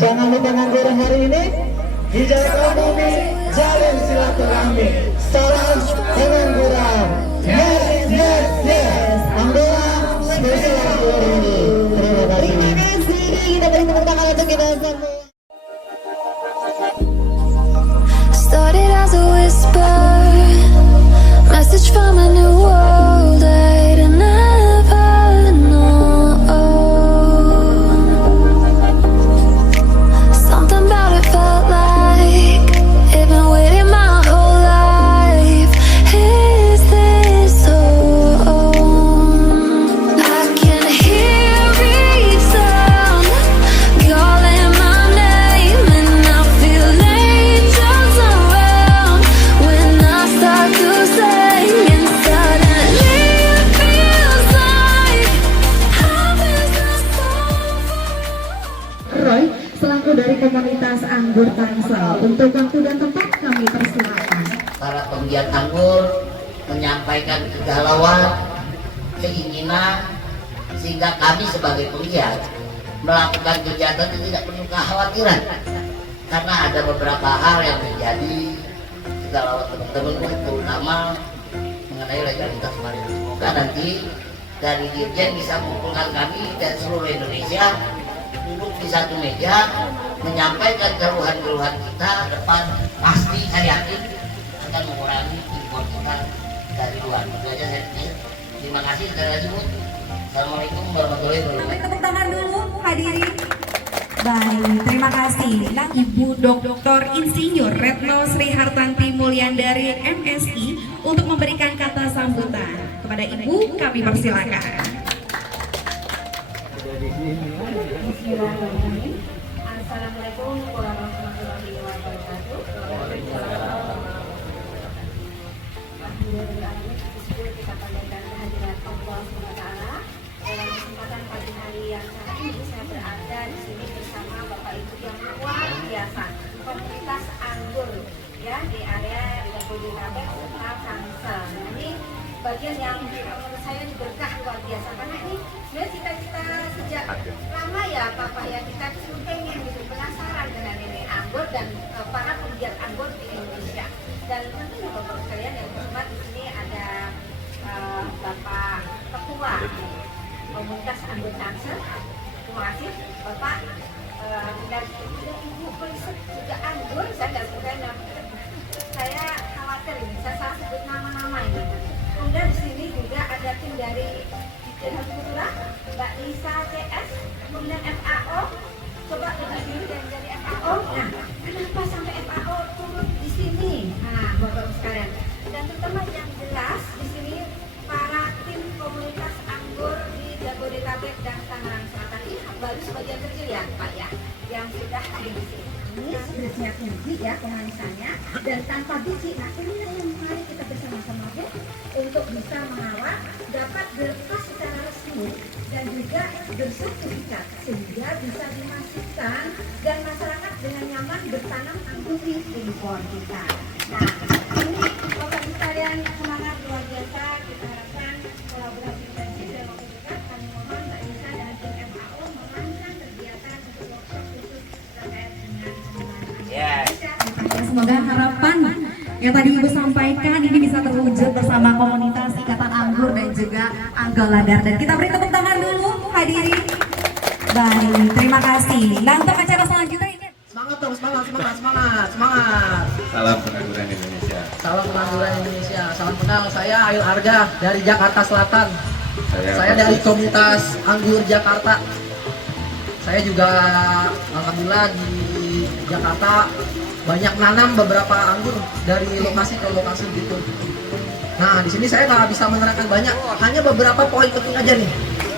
Jangan lupa nganggur hari ini dijaga bumi, jalin silaturahmi. Salam pengangguran. Yes, yes, yes. Anggora spesial hari ini. Terima kasih. Kita beri tepuk tangan untuk kita semua. Started as a whisper, message from a new world I'd never known. Something about it felt like it'd been waiting my whole life. Is this home? I can hear each sound calling my name, and I feel angels around when I start to sing, and suddenly it feels like heaven's not so far. Roy, selaku dari komunitas Anggur Tangsel, untuk waktu dan tempat kami persilakan. Para penggiat anggur menyampaikan kegalauan, keinginan, sehingga kami sebagai penggiat melakukan kegiatan itu tidak perlu kekhawatiran, karena ada beberapa hal yang menjadi kegalauan teman-teman, terutama mengenai legalitas kemarin. Semoga nanti dari Dirjen bisa mengumpulkan kami dan seluruh Indonesia duduk di satu meja menyampaikan keluhan-keluhan kita depan, pasti saya yakin akan mengurangi impor kita dari luar. Itu aja saya pikir. Terima kasih sekali lagi. Assalamualaikum warahmatullahi wabarakatuh. Tepuk tangan dulu hadirin. Baik, terima kasih. Ibu Dr. Insinyur Retno Sri Hartanti Mulyandari MSI untuk memberikan kata sambutan. Kepada Ibu kami persilakan. Bismillahirrahmanirrahim. Assalamualaikum warahmatullahi wabarakatuh. Alhamdulillah, bersyukur kita pandangkan kehadiran Allah SWT. Dalam kesempatan pagi hari yang saat ini saya berada di sini bersama Bapak Ibu yang luar biasa, komunitas anggur ya di area Jabodetabek serta Tangsel. Nah, ini bagian yang menurut saya ini berkah luar biasa, karena ini sebenarnya cita-cita sejak lama ya Bapak ya, kita tuh pengen gitu, penasaran dengan ini anggur dan para penggiat anggur di Indonesia. Dan tentunya Bapak sekalian yang hormat, di sini ada Bapak Ketua Komunitas Anggur Tangsel. Terima kasih Bapak, dan Ibu Prinsip juga anggur. Saya nggak sebutkan nama, saya khawatir ini saya salah sebut nama-nama ini. Kemudian di sini juga ada tim dari Dijen Hortikultura, Mbak Lisa CS, kemudian FAO. Coba lebih dulu dari FAO. Nah, kenapa sampai FAO turun di sini? Nah, Bapak sekalian. Dan terutama yang jelas di sini para tim komunitas anggur di Jabodetabek dan Tangerang Selatan ini baru sebagian kecil ya Pak ya, yang sudah ada di sini. Ini sudah siap biji ya pemanisannya, dan tanpa biji. Nah, inilah yang mari kita bersama-sama untuk bisa mengawal, dapat dilepas secara resmi dan juga bersertifikat, sehingga bisa dimasukkan dan masyarakat dengan nyaman bertanam anggur di impor kita. Nah, ini Bapak Ibu sekalian, semangat luar biasa. Kita harapkan kolaborasi intensif dan waktu dekat. Kami mohon Mbak Lisa dan tim FAO merancang kegiatan untuk workshop khusus terkait dengan pengembangan anggur. Semoga harapan yang tadi Ibu sampaikan ini bisa terwujud bersama komunitas Ikatan Anggur dan juga Anggoladar. Dan kita beri tepuk tangan dulu hadirin. Baik, terima kasih. Nah, untuk acara selanjutnya ini Semangat dong, semangat. Salam pengangguran Indonesia. Salam pengangguran Indonesia. Salam kenal, saya Ail Arga dari Jakarta Selatan. Saya dari komunitas Anggur Jakarta. Saya juga alhamdulillah di Jakarta banyak nanam beberapa anggur dari lokasi ke lokasi gitu. Nah, di sini saya nggak bisa menerangkan banyak, hanya beberapa poin penting aja nih.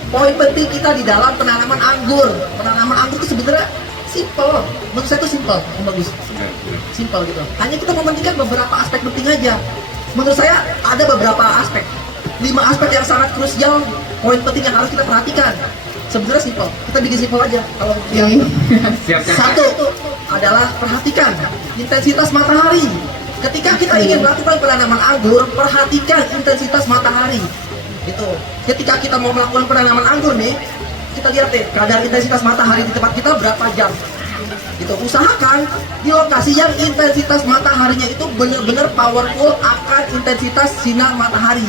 Poin penting kita di dalam penanaman anggur. Penanaman anggur itu sebenarnya simple. Menurut saya itu simple, yang bagus. Simple gitu. Hanya kita mementingkan beberapa aspek penting aja. Menurut saya ada beberapa aspek. 5 aspek yang sangat krusial, poin penting yang harus kita perhatikan. Sebenarnya simple. Kita bikin simple aja. Kalau yang satu adalah perhatikan intensitas matahari. Ketika kita ingin melakukan penanaman anggur, perhatikan intensitas matahari. Gitu. Ketika kita mau melakukan penanaman anggur nih, kita lihat deh kadar intensitas matahari di tempat kita berapa jam. Gitu, usahakan di lokasi yang intensitas mataharinya itu benar-benar powerful akan intensitas sinar matahari.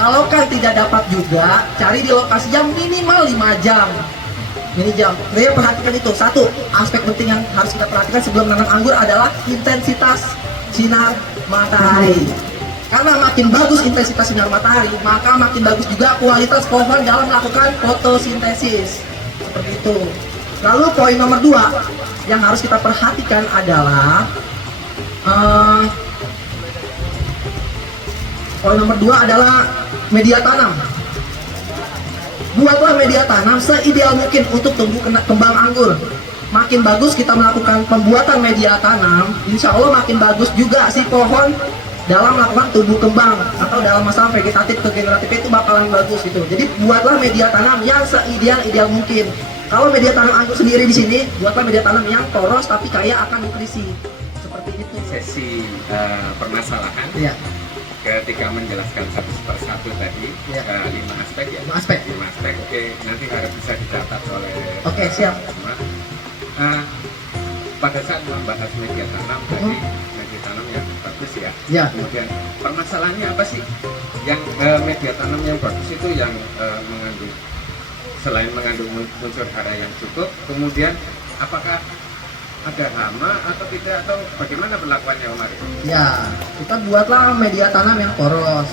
Kalau kan tidak dapat juga, cari di lokasi yang minimal 5 jam. Ini jam. Saya perhatikan itu. Satu, aspek penting yang harus kita perhatikan sebelum menanam anggur adalah intensitas sinar matahari. Karena makin bagus intensitas sinar matahari, maka makin bagus juga kualitas pohon dalam melakukan fotosintesis. Seperti itu. Lalu poin nomor 2 yang harus kita perhatikan adalah poin nomor 2 adalah media tanam. Buatlah media tanam seideal mungkin untuk tumbuh kembang anggur. Makin bagus kita melakukan pembuatan media tanam, insya Allah makin bagus juga si pohon dalam melakukan tumbuh kembang atau dalam masa vegetatif ke generatif itu bakalan bagus gitu. Jadi buatlah media tanam yang seideal mungkin. Kalau media tanam anggur sendiri di sini, buatlah media tanam yang poros tapi kaya akan nutrisi. Seperti itu. Sesi permasalahan. Iya. Ketika menjelaskan satu persatu tadi, Iya. 5 aspek ya. 5 aspek. 5 aspek. Oke, nanti harus bisa dicatat oleh Oke, siap. semua. Pada saat membahas media tanam tadi, media tanam yang bagus ya. Ya. Kemudian permasalahannya apa sih? Yang media tanam yang bagus itu yang mengandung, selain mengandung unsur hara yang cukup, kemudian apakah ada hama atau tidak, atau bagaimana perlakuannya Om Ari? Ya, kita buatlah media tanam yang poros.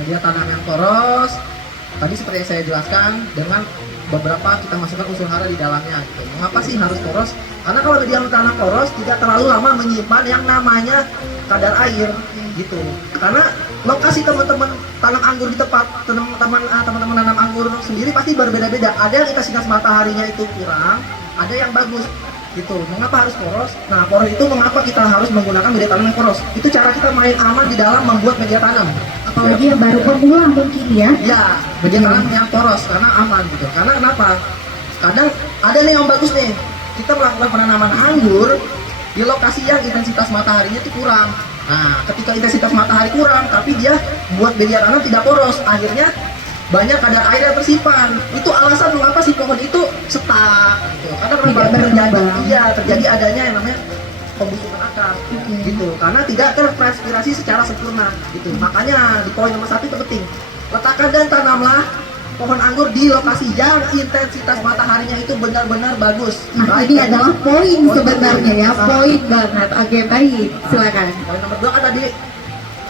Media tanam yang poros, tadi seperti yang saya jelaskan, dengan beberapa kita masukkan unsur hara di dalamnya. Gitu. Mengapa sih harus poros? Karena kalau media tanam poros tidak terlalu lama menyimpan yang namanya kadar air, gitu. Karena lokasi teman-teman tanam anggur di tempat teman-teman nanam anggur sendiri pasti berbeda-beda. Ada yang intensitas mataharinya itu kurang, ada yang bagus. Gitu. Mengapa harus poros? Nah, poros itu mengapa kita harus menggunakan media tanam yang poros? Itu cara kita main aman di dalam membuat media tanam. Apalagi yang baru pemula mungkin ya. Ya, media tanam yang poros karena aman gitu. Karena kenapa? Kadang ada nih yang bagus nih. Kita melakukan penanaman anggur di lokasi yang intensitas mataharinya itu kurang. Nah, ketika intensitas matahari kurang, tapi dia buat media tanam tidak poros, akhirnya banyak kadar air yang tersimpan. Itu alasan mengapa si pohon itu stuck gitu. Karena terjadi adanya yang namanya pembusukan akar gitu. Karena tidak tertranspirasi secara sempurna gitu. Makanya di poin nomor 1 itu penting. Letakkan dan tanamlah pohon anggur di lokasi yang intensitas mataharinya itu benar-benar bagus. Nah, ini adalah poin sebenarnya ya, poin banget. Oke, baik, silakan. Poin nomor 2 kan tadi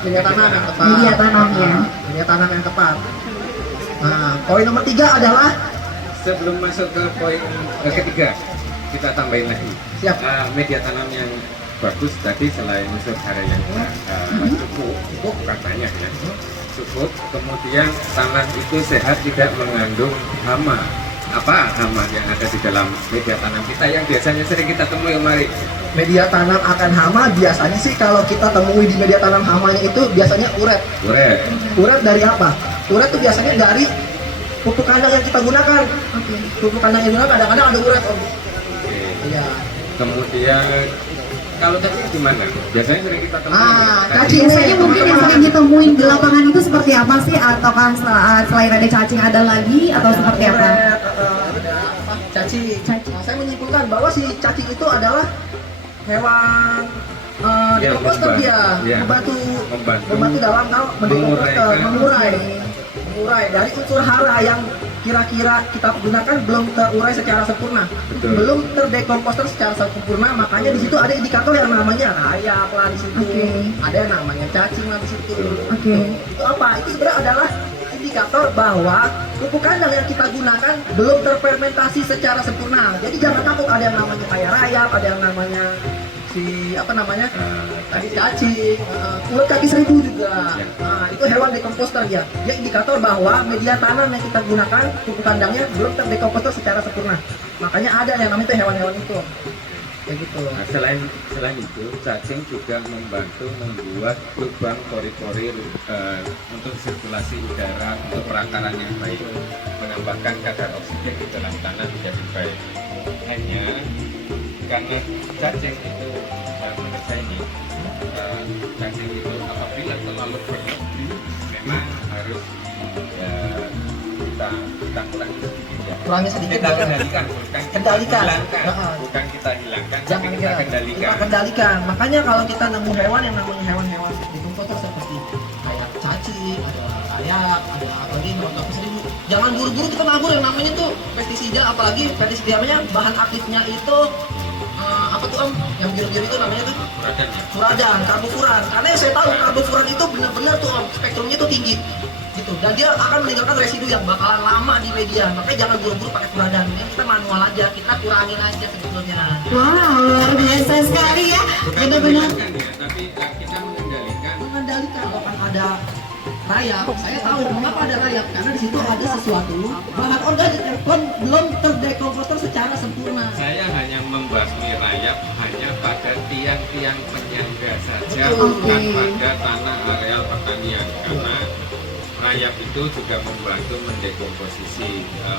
media tanam yang tepat. Media tanamnya. Media tanam yang tepat. Nah, poin nomor 3 adalah Sebelum masuk ke poin ketiga, kita tambahin lagi. Siap. Media tanam yang bagus tadi selain unsur hara yang cukup bukan banyak ya, cukup. Kemudian tanah itu sehat, tidak mengandung hama. Apa hama yang ada di dalam media tanam kita yang biasanya sering kita temui kemarin? media tanam akan hama biasanya sih kalau kita temui di media tanam hamanya itu biasanya uret. Uret dari apa? Uret itu biasanya dari pupuk kandang yang kita gunakan. Pupuk kandang yang gunakan kadang-kadang ada uret, Om. Iya. Kemudian kalau cacing gimana? Biasanya sering kita temui. Cacing biasanya mungkin yang sering ditemuin di lapangan itu seperti apa sih? Atau kan selain ada cacing ada lagi atau seperti apa? Cacing. Nah, saya menyimpulkan bahwa si cacing itu adalah hewan dekomposter dia, membantu dalam mengurai dari unsur hara yang kira-kira kita gunakan belum terurai secara sempurna. Betul. Belum terdekomposter secara sempurna, makanya di situ ada indikator yang namanya rayap lah di situ. Ada yang namanya cacing lah di situ. Itu apa? Itu sebenarnya adalah indikator bahwa pupuk kandang yang kita gunakan belum terfermentasi secara sempurna. Jadi jangan takut ada yang namanya kayak rayap, ada yang namanya cacing, ulat kaki seribu juga. Nah, itu hewan dekomposter ya. Dia indikator bahwa media tanam yang kita gunakan pupuk kandangnya belum terdekomposter secara sempurna. Makanya ada yang namanya itu hewan-hewan itu. Kayak gitu. Nah, selain itu, cacing juga membantu membuat lubang pori-pori untuk sirkulasi udara, untuk perakaran yang baik, menambahkan kadar oksigen di dalam tanah menjadi baik. Hanya karena cacing itu menurut saya ini cacing itu apabila terlalu berlebih memang harus kita kurangi sedikit ya. Kurangi sedikit. Kita kendalikan, bukan kita Kendalikan. hilangkan, bukan kita hilangkan. hilangkan, tapi Jangan kita kendalikan. Kita kendalikan. Makanya kalau kita nemu hewan yang namanya hewan-hewan di komputer seperti kayak cacing, ada ayak, ada lagi beberapa seribu. Jangan buru-buru kita nabur yang namanya tuh pestisida, apalagi pestisida bahan aktifnya itu apa tuh Om? Yang biru-biru itu namanya tuh furadan, karbofuran. Karena yang saya tahu karbofuran itu benar-benar tuh Om, spektrumnya tuh tinggi. Gitu. Dan dia akan meninggalkan residu yang bakalan lama di media. Makanya jangan buru-buru pakai furadan. Ini kita manual aja, kita kurangin aja sebetulnya. Wow, luar biasa sekali ya. Benar-benar. Tapi kita Mengendalikan kalau kan ada rayap, saya tahu mengapa ada rayap karena di situ ada sesuatu bahan organik yang belum terdekomposer secara sempurna. saya hanya membasmi rayap hanya pada tiang-tiang penyangga saja, Betul. bukan pada tanah areal pertanian, karena rayap itu juga membantu mendekomposisi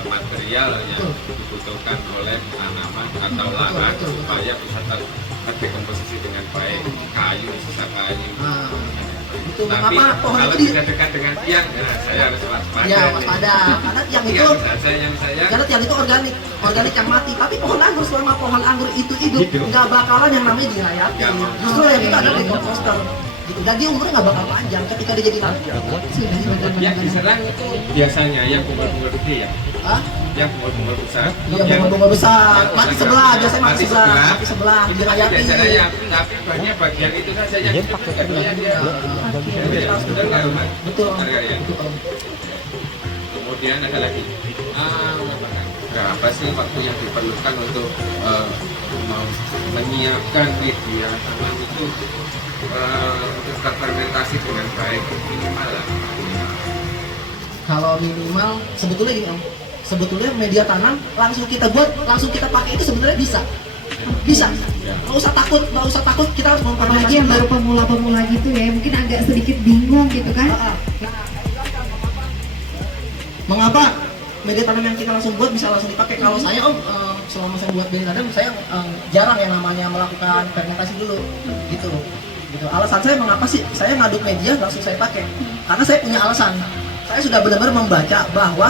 material yang dibutuhkan oleh tanaman atau lahan supaya bisa terdekomposisi dengan baik, kayu, sisa kayu. Itu Tapi mengapa pohon kalau itu tidak dekat dengan tiang, ya saya harus waspada. ya waspada karena tiang itu Tiang saja yang saya karena tiang itu organik yang mati. Tapi pohon anggur selama pohon anggur itu hidup Hidup. nggak bakalan yang namanya dirayapi. Nggak mau. Justru yang itu ada dekomposter. Gitu. Dan dia umurnya nggak bakal panjang ketika dia jadi lanjut. yang diserang itu biasanya yang bunga-bunga gede ya, Hah? yang bunga-bunga besar. Iya yang- bunga-bunga besar, yang mati besar. sebelah, biasanya mati sebelah, sebelah. mati sebelah, Itu dirayapi. biasanya yang tapi banyak bagian itu saja yang kedua dia. Betul. Ya. Kemudian ada lagi, berapa sih waktu yang diperlukan untuk menyiapkan media taman itu untuk terfermentasi dengan baik minimal lah. Kalau minimal sebetulnya gini Om, sebetulnya media tanam langsung kita buat, langsung kita pakai itu sebenarnya bisa. Nggak usah takut, kita harus Apalagi yang baru pemula-pemula gitu ya, mungkin agak sedikit bingung gitu kan. Mengapa media tanam yang kita langsung buat bisa langsung dipakai? Kalau saya Om, selama saya buat media tanam saya jarang yang namanya melakukan fermentasi dulu, gitu. Alasan saya mengapa sih saya ngaduk media langsung saya pakai? Karena saya punya alasan. Saya sudah benar-benar membaca bahwa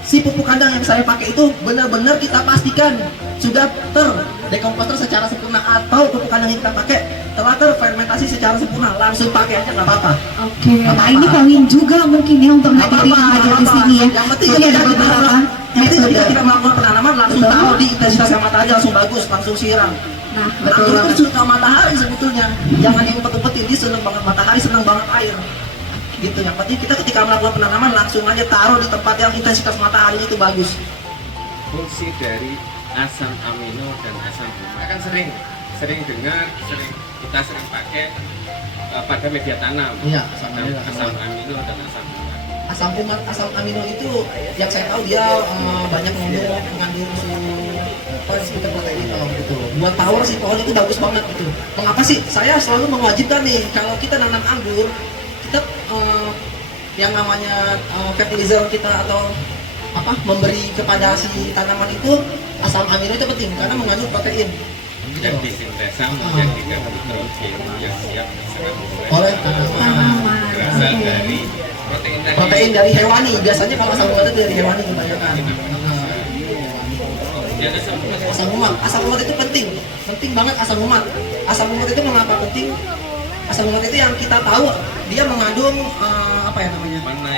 si pupuk kandang yang saya pakai itu benar-benar kita pastikan sudah terdekomposer secara sempurna, atau pupuk kandang yang kita pakai telah terfermentasi secara sempurna. Langsung pakai aja nggak apa-apa. Oke, Nggak nah apa-apa. ini poin juga mungkin ya untuk Nggak hadirin yang hadir di sini ya. Yang penting Jadi ada ketika kita beberapa ketika metode. kita melakukan penanaman langsung tahu di intensitas yang matahari langsung bagus, langsung siram. Nah, betul Anggur banget. itu suka matahari sebetulnya. Jangan diumpet-umpetin, dia seneng banget matahari, seneng banget air. Gitu. Yang penting kita ketika melakukan penanaman langsung aja taruh di tempat yang intensitas matahari itu bagus. Fungsi dari asam amino dan asam guma kan sering dengar, kita sering pakai pada media tanam. Iya, asam amino dan asam guma. Asam amino itu yang saya tahu dia banyak mengandung sekitar protein gitu. Buat power sih pohon itu bagus banget gitu. Mengapa sih saya selalu mewajibkan nih kalau kita nanam anggur, kita yang namanya fertilizer kita atau memberi kepada si tanaman itu asam amino itu penting karena mengandung protein. Dan disintesa menjadi nitrogen yang siap diserap Oleh tanaman. berasal Oke. dari protein dari hewani. Biasanya kalau asam urat itu dari hewani kebanyakan. Ya, Asam urat itu penting banget asam urat. Asam urat itu mengapa penting? Asam urat itu yang kita tahu dia mengandung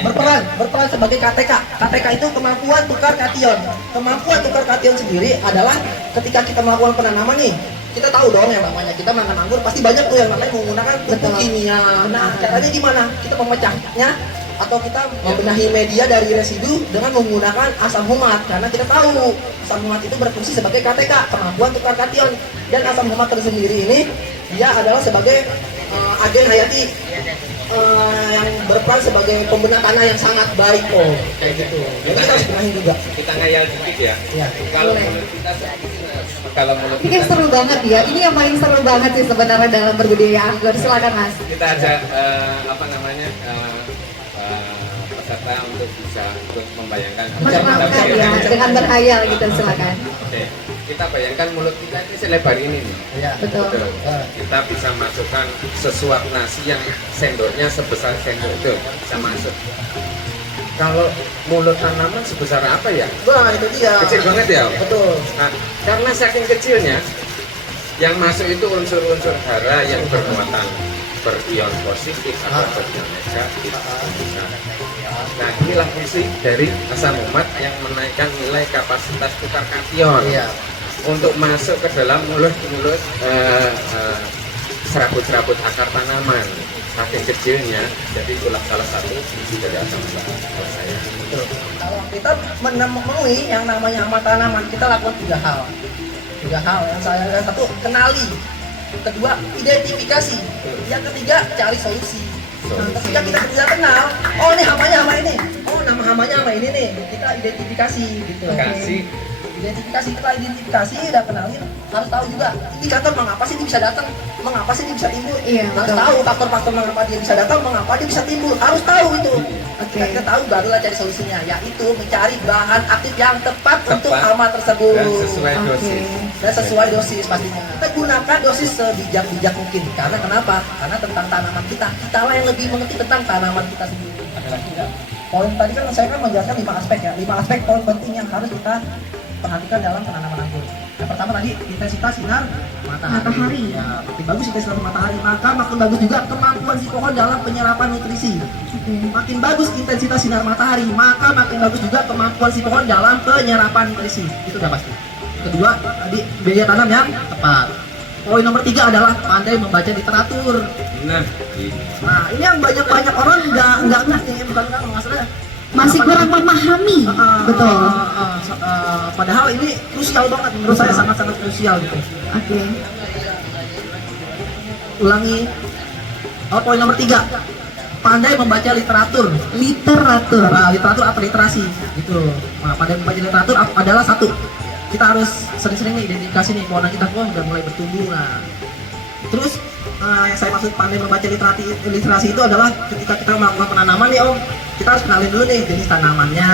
berperan sebagai KTK. KTK itu kemampuan tukar kation. Kemampuan tukar kation sendiri adalah ketika kita melakukan penanaman nih, kita tahu dong yang namanya kita menanam anggur pasti banyak tuh yang namanya menggunakan pupuk kimia. Nah, caranya gimana? Kita memecahnya atau kita membenahi media dari residu dengan menggunakan asam humat, karena kita tahu asam humat itu berfungsi sebagai KTK, kemampuan tukar kation. Dan asam humat tersendiri ini dia adalah sebagai agen hayati yang berperan sebagai pembenah tanah yang sangat baik kayak gitu. Jadi kita harus benahi juga. kita ngayal sedikit ya. Ya. Kalau mulut Ini kan seru banget ya. Ini yang paling seru banget sih sebenarnya dalam berbudidaya anggur. Silakan Mas. kita ajak peserta untuk bisa ikut membayangkan Menerangkan ya dengan berhayal gitu. Silakan. Oke, kita bayangkan mulut kita ini selebar ini nih. Ya. Betul. Kita bisa masukkan sesuap nasi yang sendoknya sebesar sendok itu bisa masuk. Kalau mulut tanaman sebesar apa ya? Wah, itu dia. Kecil banget ya. Betul. Nah, karena saking kecilnya, Yang masuk itu unsur-unsur hara yang bermuatan berion positif atau berion negatif. Nah, inilah fungsi dari asam umat yang menaikkan nilai kapasitas tukar kation untuk masuk ke dalam mulut serabut-serabut akar tanaman. Saking kecilnya, jadi itulah salah satu fungsi dari asam umat buat saya. Kalau kita menemui yang namanya hama tanaman, kita lakukan tiga hal. Yang satu, kenali. Kedua, identifikasi. Yang ketiga, cari solusi. Ketika kita sudah kenal, oh ini hamanya hama ini, oh nama hamanya hama ini nih, kita identifikasi gitu. Kita identifikasi, udah kenalin, harus tahu juga indikator mengapa sih dia bisa datang, mengapa sih dia bisa timbul. Harus tahu faktor-faktor mengapa dia bisa datang, mengapa dia bisa timbul, harus tahu itu. Kita tahu barulah cari solusinya, yaitu mencari bahan aktif yang tepat untuk hama tersebut dan sesuai dosis pastinya. Kita gunakan dosis sebijak-bijak mungkin. Karena kenapa? Karena tentang tanaman kita lah yang lebih mengerti tentang tanaman kita sendiri. Ada lagi nggak? Poin tadi kan saya menjelaskan 5 aspek ya, 5 aspek poin penting yang harus kita perhatikan dalam penanaman anggur. Yang pertama tadi intensitas sinar matahari. Ya, makin bagus intensitas matahari, maka makin bagus juga kemampuan si pohon dalam penyerapan nutrisi. Makin bagus intensitas sinar matahari, maka makin bagus juga kemampuan si pohon dalam penyerapan nutrisi. Itu udah pasti. Kedua, tadi biaya tanam yang tepat. Poin nomor 3 adalah pandai membaca literatur. Nah, ini yang banyak orang nggak ngerti, bukan masalah. Masih kurang memahami. Betul. Padahal ini krusial banget menurut saya, sangat-sangat krusial gitu. Ulangi. Poin nomor 3. Pandai membaca literatur. Nah, literatur atau literasi gitu. Nah, pandai membaca literatur adalah satu. Kita harus sering-sering nih identifikasi nih pohonan kita udah mulai bertumbuh. Nah, terus yang saya maksud pandai membaca literasi itu adalah ketika kita melakukan penanaman ya Om, kita harus kenalin dulu nih jenis tanamannya,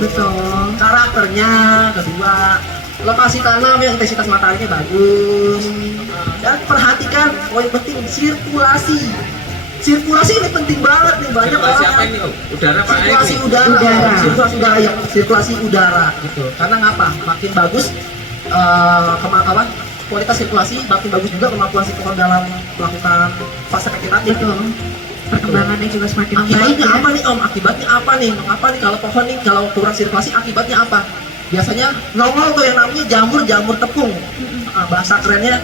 betul, karakternya, kedua lokasi tanam yang intensitas mataharinya bagus, dan perhatikan poin penting sirkulasi. Sirkulasi ini penting banget nih, banyak sirkulasi orang apa ini? Udara Pak? Sirkulasi udara, sirkulasi udara gitu. Karena ngapa? Makin bagus kualitas sirkulasi, makin bagus juga kemampuan si pohon dalam melakukan fase vegetatif. Perkembangannya juga semakin baik. Akibatnya apa nih Om? Akibatnya apa nih? Mengapa nih kalau pohon nih kalau kurang sirkulasi akibatnya apa? Biasanya nongol tuh yang namanya jamur tepung. Bahasa kerennya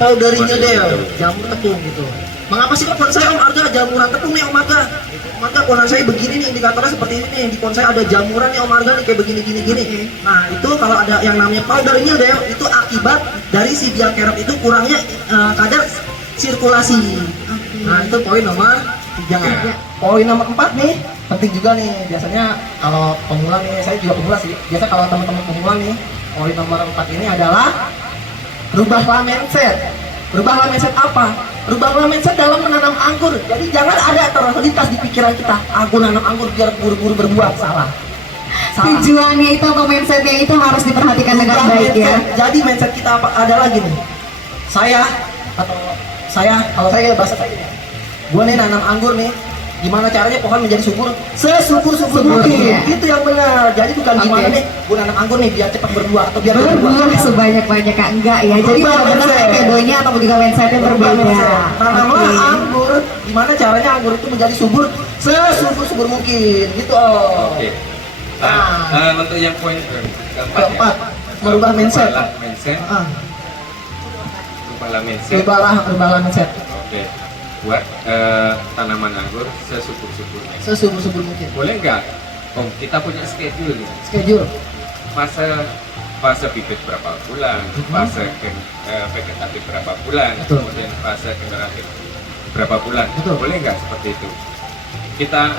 powdery mildew, jamur tepung gitu. Mengapa sih kok pohon saya Om Arga jamuran tepung nih Om Arga? Maka pohon saya begini nih, indikatornya seperti ini nih. Di pohon saya ada jamuran nih Om Arga nih, kayak begini. Nah itu kalau ada yang namanya powdery mildew, itu akibat dari si biang kerok itu kurangnya kadar sirkulasi. Nah itu poin nomor 3. Poin nomor 4 nih, penting juga nih. Biasanya kalau pemula nih, saya juga pemula sih. Biasa kalau teman-teman pemula nih, poin nomor 4 ini adalah rubahlah mindset. Rubahlah mindset apa? Rubahlah mindset dalam menanam anggur. Jadi jangan ada terlintas di pikiran kita, aku nanam anggur biar buru-buru berbuah. Salah. Tujuannya itu atau mindsetnya itu harus diperhatikan dengan baik ya. Jadi mindset kita ada lagi nih. Kalau saya bahasa saya gini. Gue nih nanam anggur nih. Gimana caranya pohon menjadi subur? Sesubur-subur mungkin. Itu yang benar. Jadi bukan gimana nih, gue nanam anggur nih biar cepat berbuah atau biar berbuah sebanyak-banyak enggak ya. Jadi benar-benar metodenya atau juga mindsetnya berbeda. Nanamlah anggur. Gimana caranya anggur itu menjadi subur? Sesubur-subur mungkin. Gitu. Oke. Nah, untuk yang poin keempat, merubah mindset. Rubahlah mindset. Oke. Buat tanaman anggur sesubur-suburnya. Sesubur-subur mungkin. Boleh nggak? Om, kita punya schedule nih. Fase bibit berapa bulan, fase vegetatif berapa bulan, kemudian fase generatif berapa bulan. Boleh nggak seperti itu? Kita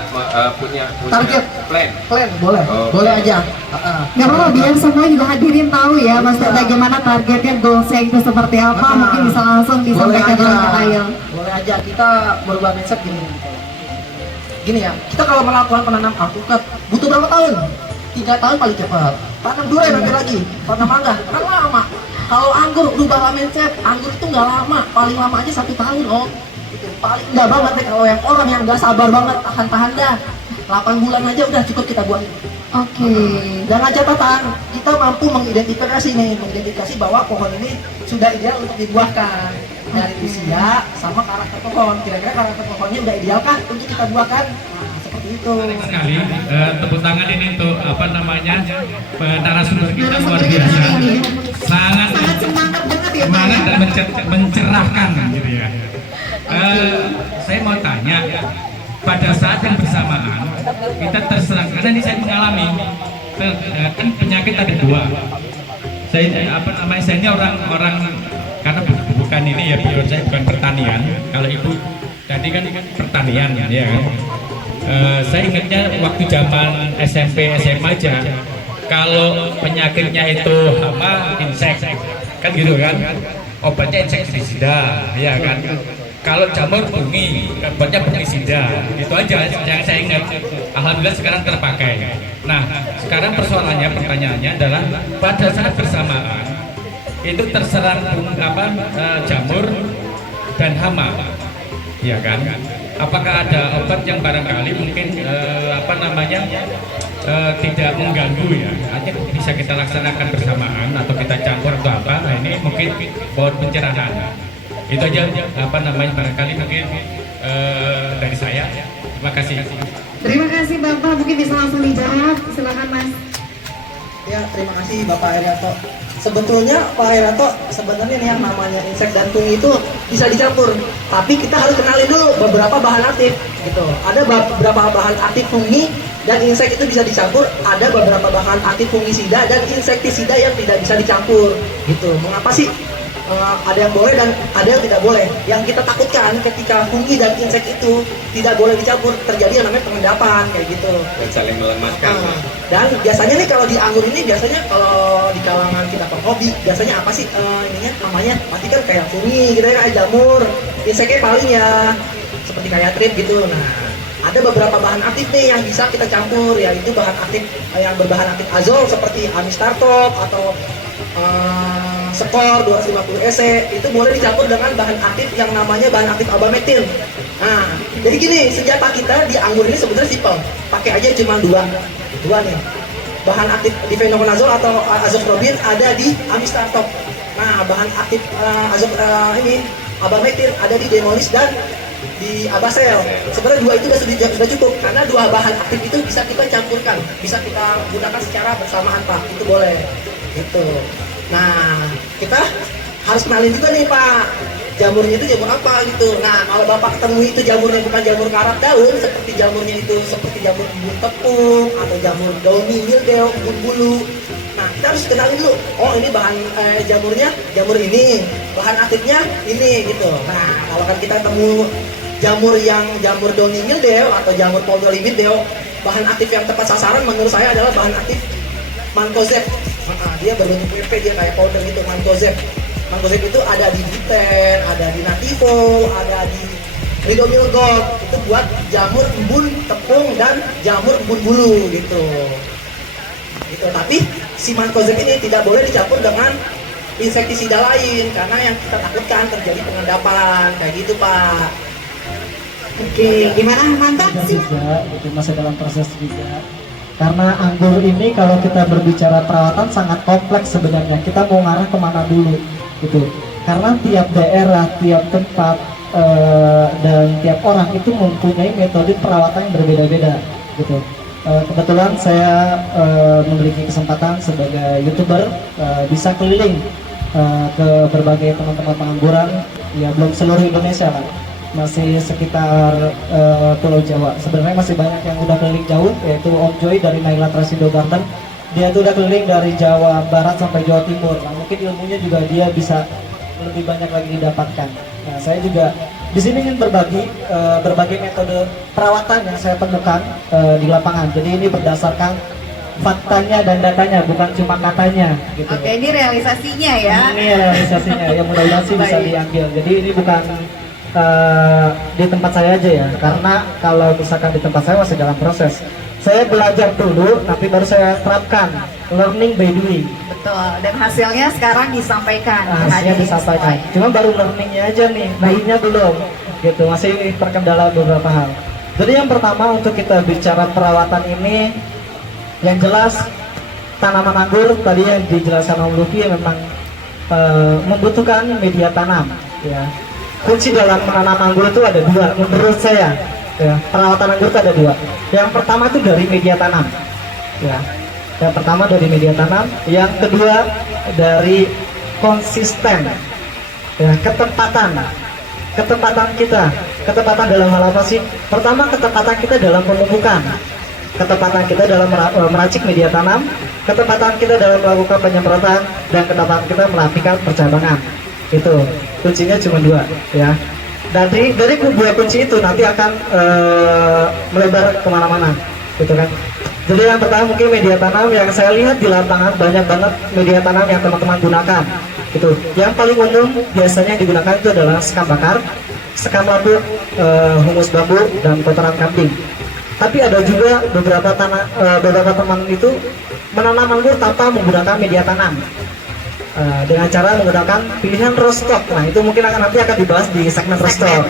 punya target plan boleh. Boleh aja. Nggak apa-apa, biar semua juga hadirin tahu ya maksudnya bagaimana targetnya, goalsnya itu seperti apa. Mungkin bisa langsung disampaikan oleh Kak Ayel. Boleh aja, kita berubah mindset gini ya. Kita kalau melakukan penanam alpukat butuh berapa tahun? 3 tahun paling cepat. Tanam durian nanti lagi, tanam mangga kan lama. Kalau anggur berubah mindset, anggur itu nggak lama, paling lama aja 1 tahun Om. Paling enggak banget deh kalau yang orang yang nggak sabar banget, tahan dah 8 bulan aja udah cukup kita buang. Oke. Dengan catatan kita mampu mengidentifikasi bahwa pohon ini sudah ideal untuk dibuahkan dari usia sama karakter pohon. Kira-kira karakter pohonnya udah idealkah untuk kita buahkan? Nah, seperti itu. Sekali tepuk tangan ini untuk apa namanya narasumber kita luar biasa, sangat Semangat banget ya Pak. semangat dan mencerahkan gitu ya. Saya mau tanya, pada saat yang bersamaan kita terserang, karena ini saya mengalami kan penyakit ada dua. Saya saya ini orang karena bukan ini ya, background saya bukan pertanian. Kalau ibu tadi kan pertanian ya kan. Saya ingatnya waktu zaman SMP SMA aja, kalau penyakitnya itu hama, insek kan gitu kan, obatnya insektisida ya kan. Kalau jamur bungi, obatnya fungisida, itu aja yang saya ingat. Alhamdulillah sekarang terpakai. Nah, sekarang pertanyaannya adalah pada saat bersamaan itu terserang jamur dan hama, ya kan? Apakah ada obat yang barangkali mungkin tidak mengganggu ya? Artinya bisa kita laksanakan bersamaan atau kita campur atau apa? Nah, ini mungkin pohon pencerahan. Itu aja barangkali mungkin dari saya. Terima kasih. Terima kasih Bapak, mungkin bisa langsung dijawab. Silakan Mas. Ya, terima kasih Bapak Herianto. Sebetulnya Pak Herianto, sebenarnya nih yang namanya insek dan fungi itu bisa dicampur. Tapi kita harus kenalin dulu beberapa bahan aktif gitu. Ada beberapa bahan aktif fungi dan insek itu bisa dicampur. Ada beberapa bahan aktif fungisida dan insektisida yang tidak bisa dicampur gitu. Mengapa sih? Ada yang boleh dan ada yang tidak boleh. Yang kita takutkan ketika fungi dan insek itu tidak boleh dicampur, terjadi yang namanya pengendapan kayak gitu. Dan saling melemahkan. Dan biasanya nih kalau di anggur ini biasanya kalau di kalangan kita penghobi biasanya apa sih namanya pasti kan kayak fungi gitu ya, kayak jamur, inseknya paling ya seperti kayak trip gitu. Nah, ada beberapa bahan aktif nih yang bisa kita campur, yaitu bahan aktif yang berbahan aktif azol seperti amistartop atau skor 250 EC itu boleh dicampur dengan bahan aktif yang namanya bahan aktif abamectin. Nah, jadi gini, senjata kita di anggur ini sebenarnya simpel, pakai aja cuma dua nih. Bahan aktif difenoconazole atau azoxystrobin ada di amistartop. Nah, bahan aktif abamectin ada di demolis dan di abasel. Sebenarnya dua itu sudah cukup, karena dua bahan aktif itu bisa kita campurkan, bisa kita gunakan secara bersamaan Pak, itu boleh gitu. Nah, kita harus kenalin juga nih Pak, jamurnya itu jamur apa gitu. Nah, kalau Bapak ketemu itu jamurnya bukan jamur karat daun, seperti jamurnya itu seperti jamur bubur tepung atau jamur downy mildew, bulu. Nah, kita harus kenalin dulu, oh ini bahan jamurnya jamur ini, bahan aktifnya ini gitu. Nah, kalau kan kita ketemu jamur downy mildew atau jamur powdery mildew, bahan aktif yang tepat sasaran menurut saya adalah bahan aktif mancozeb. Dia berbentuk PP, dia kayak powder gitu, mancozeb. Mancozeb itu ada di Gluten, ada di Nativo, ada di Ridomil Gold. Itu buat jamur embun tepung dan jamur embun bulu gitu. Tapi si mancozeb ini tidak boleh dicampur dengan insektisida lain karena yang kita takutkan terjadi pengendapan kayak gitu Pak. Oke, gimana mantap sih? Itu masih dalam proses juga. Karena anggur ini kalau kita berbicara perawatan sangat kompleks sebenarnya. Kita mau ngarah kemana dulu gitu. Karena tiap daerah, tiap tempat dan tiap orang itu mempunyai metode perawatan yang berbeda-beda gitu. Kebetulan saya memiliki kesempatan sebagai YouTuber bisa keliling ke berbagai teman-teman pengangguran, ya belum seluruh Indonesia lah. Masih sekitar Pulau Jawa. Sebenarnya masih banyak yang udah keliling jauh, yaitu Om Joy dari Naila Trasindo Garden. Dia tuh udah keliling dari Jawa Barat sampai Jawa Timur. Nah, mungkin ilmunya juga dia bisa lebih banyak lagi didapatkan. Nah, saya juga di sini ingin berbagi berbagai metode perawatan yang saya temukan di lapangan. Jadi ini berdasarkan faktanya dan datanya, bukan cuma katanya gitu. Oke, ini realisasinya ya. Ini realisasinya, ya mudah-mudahan sih bisa diambil. Jadi ini bukan di tempat saya aja ya, karena kalau misalkan di tempat saya masih dalam proses. Saya belajar dulu, tapi baru saya terapkan, learning by doing. Betul, dan hasilnya sekarang disampaikan. Hasilnya disampaikan, cuma baru learningnya aja nih, naiknya belum gitu, masih terkendala beberapa hal. Jadi yang pertama untuk kita bicara perawatan ini, Yang jelas tanaman anggur tadi yang dijelaskan Om Luki memang membutuhkan media tanam. Ya. Kunci dalam menanam anggur itu ada dua menurut saya. Ya, perawatan anggur itu ada dua. Yang pertama itu dari media tanam. Ya. Yang pertama dari media tanam, yang kedua dari konsisten. Ya, ketepatan kita, ketepatan dalam hal apa sih? Pertama, ketepatan kita dalam pemupukan, ketepatan kita dalam meracik media tanam, ketepatan kita dalam melakukan penyemprotan, dan ketepatan kita merapikan percabangan. Itu kuncinya cuma dua, ya. Dari dua kunci itu nanti akan melebar kemana-mana, gitu kan. Jadi yang pertama mungkin media tanam yang saya lihat di lapangan banyak banget media tanam yang teman-teman gunakan. Gitu. Yang paling umum biasanya yang digunakan itu adalah sekam bakar, sekam labu, humus bambu, dan kotoran kambing. Tapi ada juga beberapa teman itu menanam anggur tanpa menggunakan media tanam. Dengan cara menggunakan pilihan rostock. Nah, itu mungkin nanti akan dibahas di segmen rostock.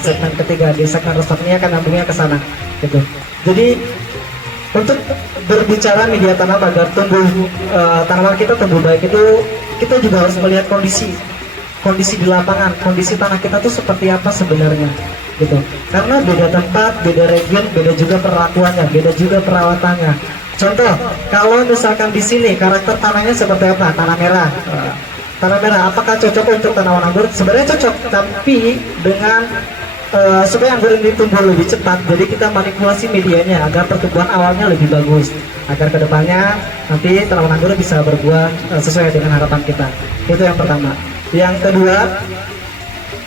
Segmen ketiga di segmen rostock ini akan nyambungnya ke sana. Gitu. Jadi untuk berbicara media tanam agar tumbuh tanaman kita tumbuh baik itu kita juga harus melihat kondisi di lapangan, kondisi tanah kita tuh seperti apa sebenarnya, gitu. Karena beda tempat, beda region, beda juga perlakuannya, beda juga perawatannya. Contoh, kalau misalkan di sini karakter tanahnya seperti apa? Tanah merah. Tanah merah, apakah cocok untuk tanaman anggur? Sebenarnya cocok, tapi dengan supaya anggur ini tumbuh lebih cepat, jadi kita manipulasi medianya agar pertumbuhan awalnya lebih bagus, agar kedepannya nanti tanaman anggur bisa berbuah sesuai dengan harapan kita. Itu yang pertama. Yang kedua,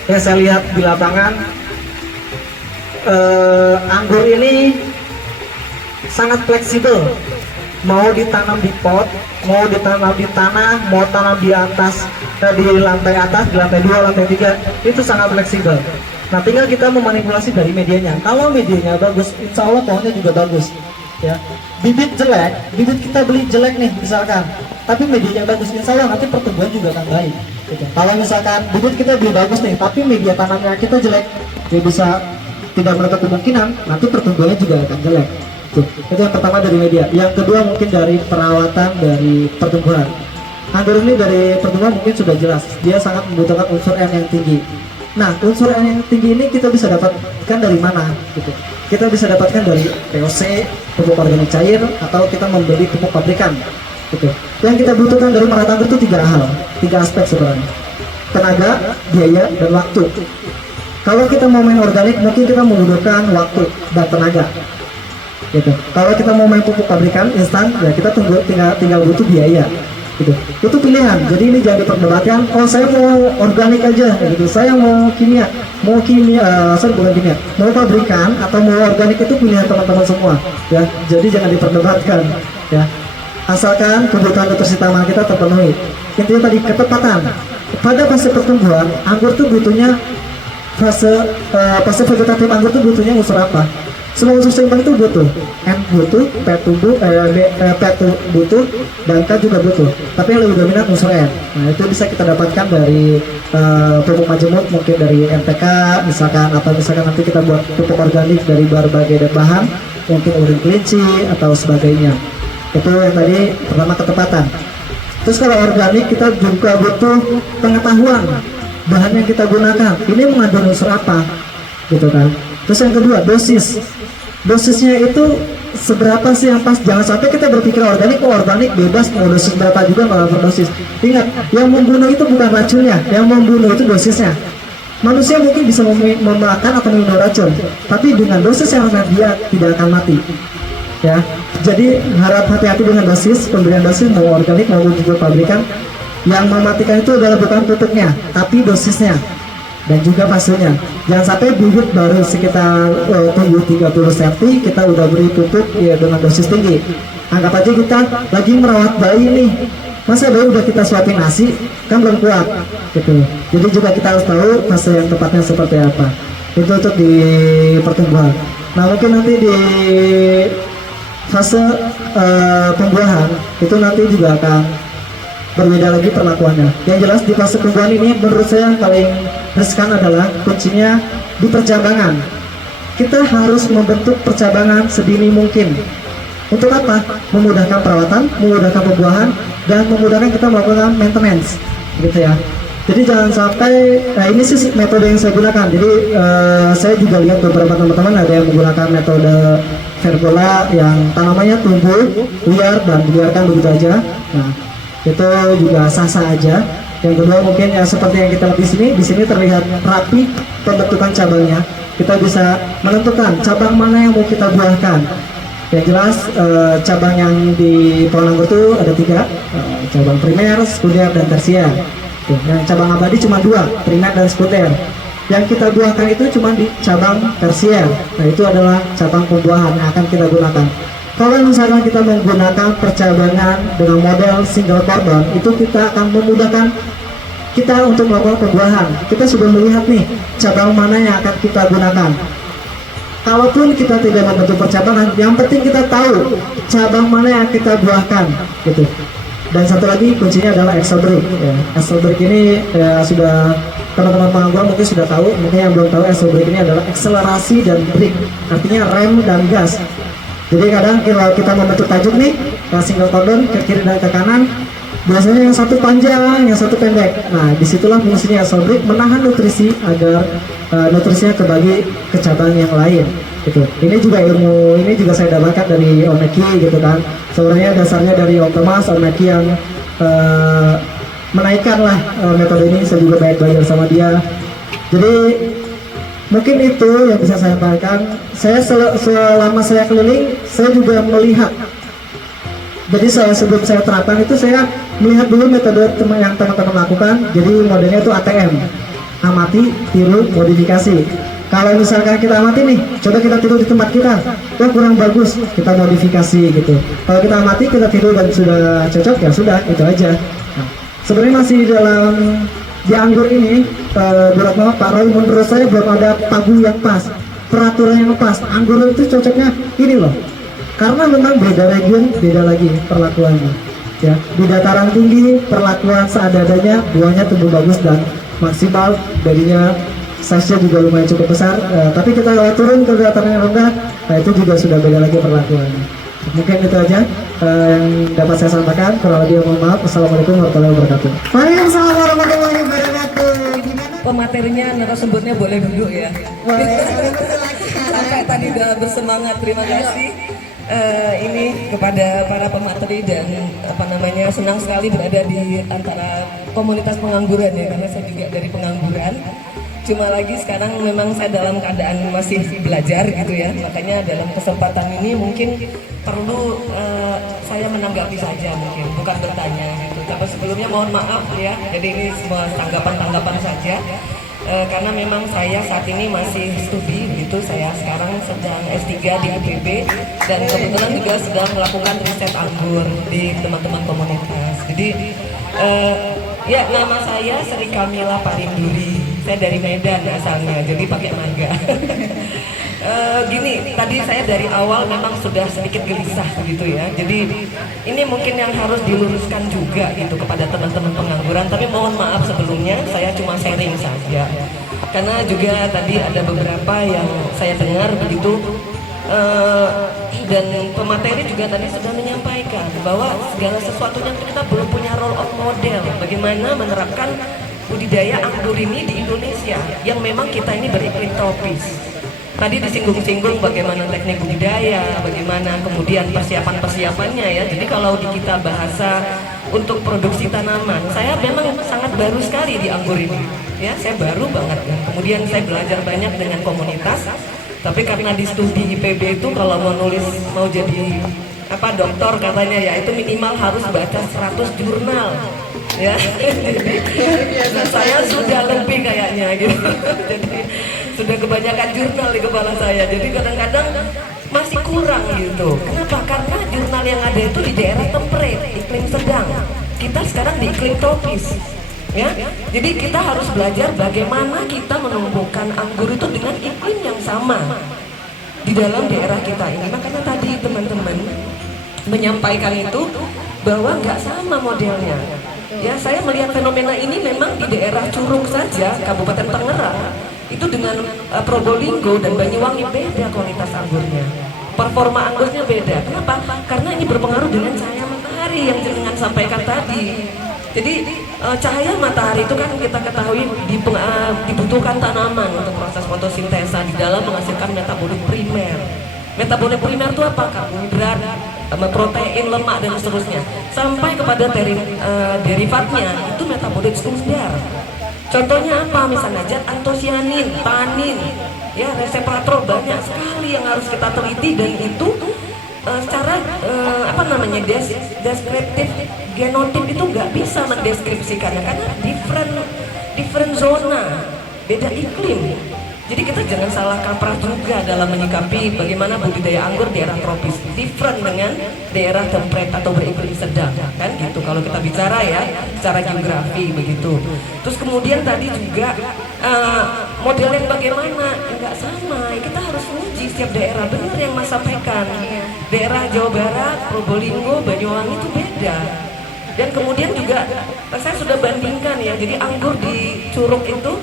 yang saya lihat di lapangan, anggur ini sangat fleksibel. Mau ditanam di pot, mau ditanam di tanah, mau tanam di atas, di lantai atas, di lantai 2, lantai 3, itu sangat fleksibel. Nah, tinggal kita memanipulasi dari medianya. Kalau medianya bagus, insya Allah pohonnya juga bagus. Ya, bibit jelek, bibit kita beli jelek nih misalkan, tapi medianya bagus, insya Allah nanti pertumbuhan juga akan baik. Gitu. Kalau misalkan bibit kita beli bagus nih, tapi media tanamnya kita jelek, ya bisa tidak menutup kemungkinan nanti pertumbuhannya juga akan jelek. Tuh, itu yang pertama dari media. Yang kedua mungkin dari perawatan dari pertumbuhan. Anggur ini dari pertumbuhan mungkin sudah jelas, dia sangat membutuhkan unsur N yang tinggi. Nah, unsur N yang tinggi ini kita bisa dapatkan dari mana? Gitu. Kita bisa dapatkan dari POC, pupuk organik cair, atau kita membeli pupuk pabrikan. Gitu. Yang kita butuhkan dari merawat anggur itu 3 hal, 3 aspek sebenarnya: tenaga, biaya, dan waktu. Kalau kita mau main organik, mungkin kita membutuhkan waktu dan tenaga. Gitu. Kalau kita mau main pupuk pabrikan instan, ya kita tinggal butuh biaya. Gitu. Itu pilihan. Jadi ini jangan diperdebatkan. Oh, saya mau organik aja, gitu. Saya mau kimia, sorry bukan kimia, mau pabrikan atau mau organik, itu pilihan teman-teman semua. Ya, jadi jangan diperdebatkan. Ya, asalkan kebutuhan nutrisi tanaman kita terpenuhi. Intinya tadi ketepatan. Pada fase pertumbuhan, anggur tuh butuhnya fase vegetatif anggur tuh butuhnya unsur apa? Semua unsur seimbang itu butuh. N butuh, P butuh, dan K juga butuh. Tapi yang lebih dominan unsur N. Nah, itu bisa kita dapatkan dari pupuk majemuk, mungkin dari NPK, misalkan, atau misalkan nanti kita buat pupuk organik dari berbagai bahan, mungkin urin kelinci atau sebagainya. Itu yang tadi pertama, ketepatan. Terus kalau organik kita juga butuh pengetahuan bahan yang kita gunakan. Ini mengandung unsur apa, gitu kan? Terus yang kedua, dosisnya itu seberapa sih yang pas. Jangan sampai kita berpikir organik bebas, mau dosis berapa juga nggak overdosis. Ingat, yang membunuh itu bukan racunnya, yang membunuh itu dosisnya. Manusia mungkin bisa memakan atau minum racun, tapi dengan dosis yang rendah dia tidak akan mati. Ya, jadi harap hati-hati dengan dosis, pemberian dosis mau organik maupun juga pabrikan. Yang mematikan itu adalah bukan pupuknya, tapi dosisnya dan juga fasenya. Jangan sampai bibit baru sekitar 30 cm kita udah beri pupuk ya dengan dosis tinggi. Anggap aja kita lagi merawat bayi nih, masa bayi udah kita suapin nasi, kan belum kuat gitu. Jadi juga kita harus tahu fase yang tepatnya seperti apa. Itu untuk di pertumbuhan. Nah, mungkin nanti di fase pembuahan itu nanti juga akan berbeda lagi perlakuannya. Yang jelas di fase pembuahan ini menurut saya yang paling riskan adalah kuncinya di percabangan. Kita harus membentuk percabangan sedini mungkin. Untuk apa? Memudahkan perawatan, memudahkan pembuahan, dan memudahkan kita melakukan maintenance, gitu ya. Jadi jangan sampai, nah ini sih metode yang saya gunakan. Jadi saya juga lihat beberapa teman-teman ada yang menggunakan metode verbola yang tanamannya tumbuh liar dan dibiarkan begitu aja. Nah, itu juga sah-sah aja. Yang kedua mungkin ya seperti yang kita lihat di sini terlihat rapi pembentukan cabangnya. Kita bisa menentukan cabang mana yang mau kita buahkan. Yang jelas cabang yang di pohon anggur itu ada 3, cabang primer, sekunder, dan tersier. Yang cabang abadi cuma 2, primer dan sekunder. Yang kita buahkan itu cuma di cabang tersier. Nah itu adalah cabang pembuahan yang akan kita gunakan. Kalau misalnya kita menggunakan percabangan dengan model single cordon, itu kita akan memudahkan kita untuk melakukan pembuahan. Kita sudah melihat nih cabang mana yang akan kita gunakan. Kalaupun kita tidak membentuk percabangan, yang penting kita tahu cabang mana yang kita buahkan, gitu. Dan satu lagi kuncinya adalah axle brake. Ya. Axle brake ini sudah teman-teman pengangguran mungkin sudah tahu. Mungkin yang belum tahu, axle brake ini adalah akselerasi dan brake, artinya rem dan gas. Jadi kadang kalau kita membentuk tajuk nih, single cordon ke kiri dan ke kanan, biasanya yang satu panjang, yang satu pendek. Nah, disitulah fungsinya axle brake, menahan nutrisi agar nutrisinya kebagi ke cabang yang lain. Gitu. Ini juga ilmu, ini juga saya dapatkan dari Om Neki, gitu kan. Sebenarnya dasarnya dari Om Thomas, Om Neki yang menaikkan lah metode ini. Saya juga baik belajar sama dia. Jadi mungkin itu yang bisa saya sampaikan. Saya selama saya keliling, saya juga melihat. Jadi sebelum saya terapkan itu saya melihat dulu metode yang teman-teman lakukan. Jadi modelnya itu ATM, amati, tiru, modifikasi. Kalau misalkan kita amati nih, coba kita tiru di tempat kita, kurang bagus, kita modifikasi gitu. Kalau kita amati, kita tiru dan sudah cocok, ya sudah, itu aja. Nah, sebenarnya masih di anggur ini, Pak Roy, menurut saya belum ada pagu yang pas, peraturan yang pas. Anggur itu cocoknya ini loh, karena memang beda region, beda lagi perlakuannya. Ya, di dataran tinggi perlakuan seadanya, buahnya tumbuh bagus dan maksimal, darinya size-nya juga lumayan cukup besar, tapi kita kalau turun ke dataran yang rendah, nah itu juga sudah beda lagi perlakuannya. Mungkin itu aja yang dapat saya sampaikan. Kurang lebih mohon maaf. Assalamualaikum warahmatullahi wabarakatuh. Waalaikumsalam warahmatullahi wabarakatuh. Pematerinya, narasumbernya boleh duduk ya. Boleh. Sampai tadi udah bersemangat. Terima kasih. Ini kepada para pemateri dan senang sekali berada di antara komunitas pengangguran ya, karena saya juga dari pengangguran. Cuma lagi sekarang memang saya dalam keadaan masih belajar gitu ya, makanya dalam kesempatan ini mungkin perlu saya menanggapi saja, mungkin bukan bertanya gitu. Tapi sebelumnya mohon maaf ya, jadi ini semua tanggapan-tanggapan saja. Karena memang saya saat ini masih studi gitu, saya sekarang sedang S3 di IPB dan kebetulan juga sedang melakukan riset anggur di teman-teman komunitas. Jadi ya, nama saya Sri Kamila Parinduri. Saya dari Medan asalnya, jadi pakai marga. Gini, tadi saya dari awal memang sudah sedikit gelisah gitu ya. Jadi ini mungkin yang harus diluruskan juga gitu kepada teman-teman pengangguran. Tapi mohon maaf sebelumnya, saya cuma sharing saja. Karena juga tadi ada beberapa yang saya dengar begitu. Dan pemateri juga tadi sudah menyampaikan bahwa segala sesuatunya kita belum punya role of model bagaimana menerapkan budidaya anggur ini di Indonesia yang memang kita ini beriklim tropis. Tadi disinggung-singgung bagaimana teknik budidaya, bagaimana kemudian persiapan-persiapannya ya. Jadi kalau di kita bahasa untuk produksi tanaman, saya memang sangat baru sekali di anggur ini. Ya, saya baru banget. Kemudian saya belajar banyak dengan komunitas. Tapi karena di studi IPB itu kalau mau nulis, mau jadi doktor katanya ya, itu minimal harus baca 100 jurnal ya. Jadi saya sudah lebih kayaknya gitu. Jadi sudah kebanyakan jurnal di kepala saya. Jadi kadang-kadang masih kurang gitu. Kenapa? Karena jurnal yang ada itu di daerah temperate, iklim sedang. Kita sekarang di iklim tropis. Ya, jadi kita harus belajar bagaimana kita menumbuhkan anggur itu dengan iklim yang sama di dalam daerah kita ini. Makanya tadi teman-teman menyampaikan itu bahwa nggak sama modelnya. Ya, saya melihat fenomena ini memang di daerah Curug saja, Kabupaten Tangerang, itu dengan Probolinggo dan Banyuwangi beda kualitas anggurnya. performa anggurnya beda. Kenapa? Karena ini berpengaruh dengan cahaya matahari yang jenengan sampaikan tadi. Jadi cahaya matahari itu kan kita ketahui dibutuhkan tanaman untuk proses fotosintesa di dalam menghasilkan metabolit primer. Metabolit primer itu apa? Karbohidrat, protein, lemak dan seterusnya. Sampai kepada derivatnya itu metabolit sekunder. Contohnya apa? Misalnya zat antosianin, tanin, ya resveratrol, banyak sekali yang harus kita teliti dan itu secara deskriptif genotip itu nggak bisa mendeskripsikannya karena different zona, beda iklim. Jadi kita jangan salah kaprah juga dalam menyikapi bagaimana budidaya anggur di daerah tropis, different dengan daerah temperate atau beriklim sedang, kan gitu kalau kita bicara ya secara geografi begitu. Terus kemudian tadi juga modelnya bagaimana, nggak sama, kita harus uji setiap daerah, benar yang Mas sampaikan. Daerah Jawa Barat, Probolinggo, Banyuwangi itu beda. Dan kemudian juga saya sudah bandingkan ya, jadi anggur di Curug itu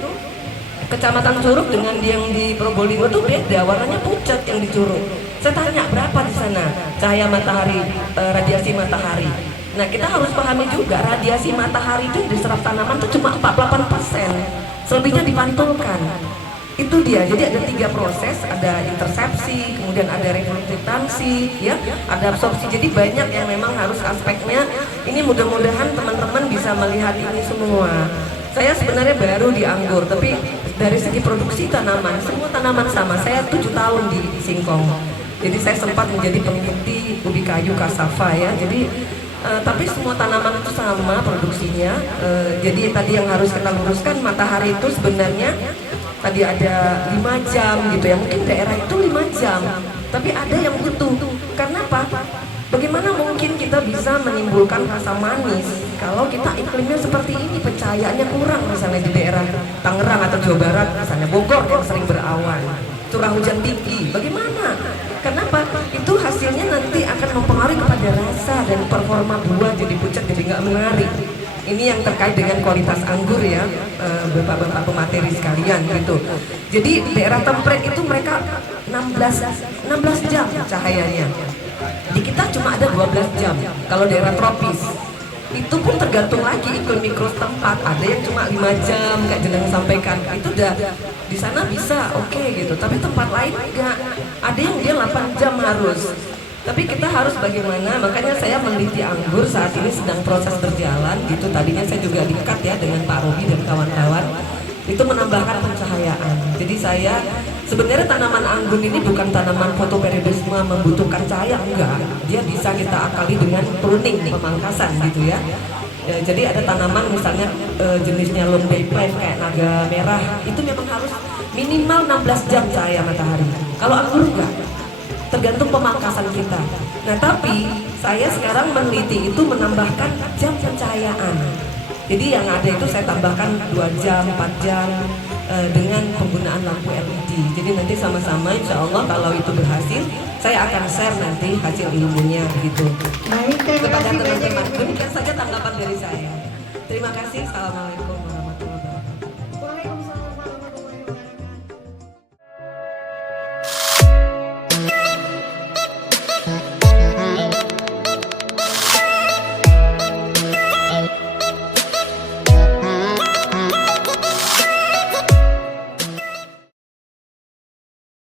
Kecamatan Curug dengan yang di Probolinggo itu beda, warnanya pucat yang di Curug. Saya tanya berapa di sana cahaya matahari, radiasi matahari. Nah kita harus pahami juga radiasi matahari itu diserap tanaman itu cuma 48%, selebihnya dipantulkan. Itu dia, jadi ada 3 proses, ada intersepsi, kemudian ada reflektansi, ya, ada absorpsi. Jadi banyak yang memang harus aspeknya. Ini mudah-mudahan teman-teman bisa melihat ini semua. Saya sebenarnya baru di anggur, tapi dari segi produksi tanaman, semua tanaman sama. Saya 7 tahun di Singkong, jadi saya sempat menjadi peneliti ubi kayu kasava ya. Jadi tapi semua tanaman itu sama produksinya. Jadi tadi yang harus kita luruskan, matahari itu sebenarnya tadi ada 5 jam gitu ya, mungkin daerah itu 5 jam, tapi ada yang butuh. Karena apa? Bagaimana mungkin kita bisa menimbulkan rasa manis kalau kita iklimnya seperti ini, pencahayaannya kurang, misalnya di daerah Tangerang atau Jawa Barat, misalnya Bogor yang sering berawan, curah hujan tinggi, bagaimana? Kenapa? Itu hasilnya nanti akan mempengaruhi kepada rasa dan performa buah, jadi pucat, jadi nggak menarik. Ini yang terkait dengan kualitas anggur ya, bapak-bapak pemateri sekalian gitu. Jadi daerah temperate itu mereka 16 jam cahayanya. Di kita cuma ada 12 jam. Kalau daerah tropis itu pun tergantung lagi iklim mikro tempat. Ada yang cuma 5 jam kayak jenengan sampaikan. Itu udah di sana bisa oke gitu. Tapi tempat lain enggak. Ada yang dia 8 jam harus. Tapi kita harus bagaimana, makanya saya meneliti anggur saat ini sedang proses berjalan gitu. Tadinya saya juga dekat ya dengan Pak Robi dan kawan-kawan, itu menambahkan pencahayaan. Jadi saya sebenarnya tanaman anggur ini bukan tanaman fotoperiodisme membutuhkan cahaya, enggak. Dia bisa kita akali dengan pruning, pemangkasan gitu ya. Jadi ada tanaman misalnya jenisnya long day plant kayak naga merah, itu memang harus minimal 16 jam cahaya matahari. Kalau anggur enggak, tergantung pemangkasan kita. Nah tapi saya sekarang meneliti itu menambahkan jam pencahayaan. Jadi yang ada itu saya tambahkan 2 jam, 4 jam dengan penggunaan lampu LED. Jadi nanti sama-sama insya Allah kalau itu berhasil, saya akan share nanti hasil ilmunya gitu. Baik, terima Kepada kasih banyak. teman-teman. Demikian saja tanggapan dari saya. Terima kasih. Assalamualaikum warahmatullahi wabarakatuh.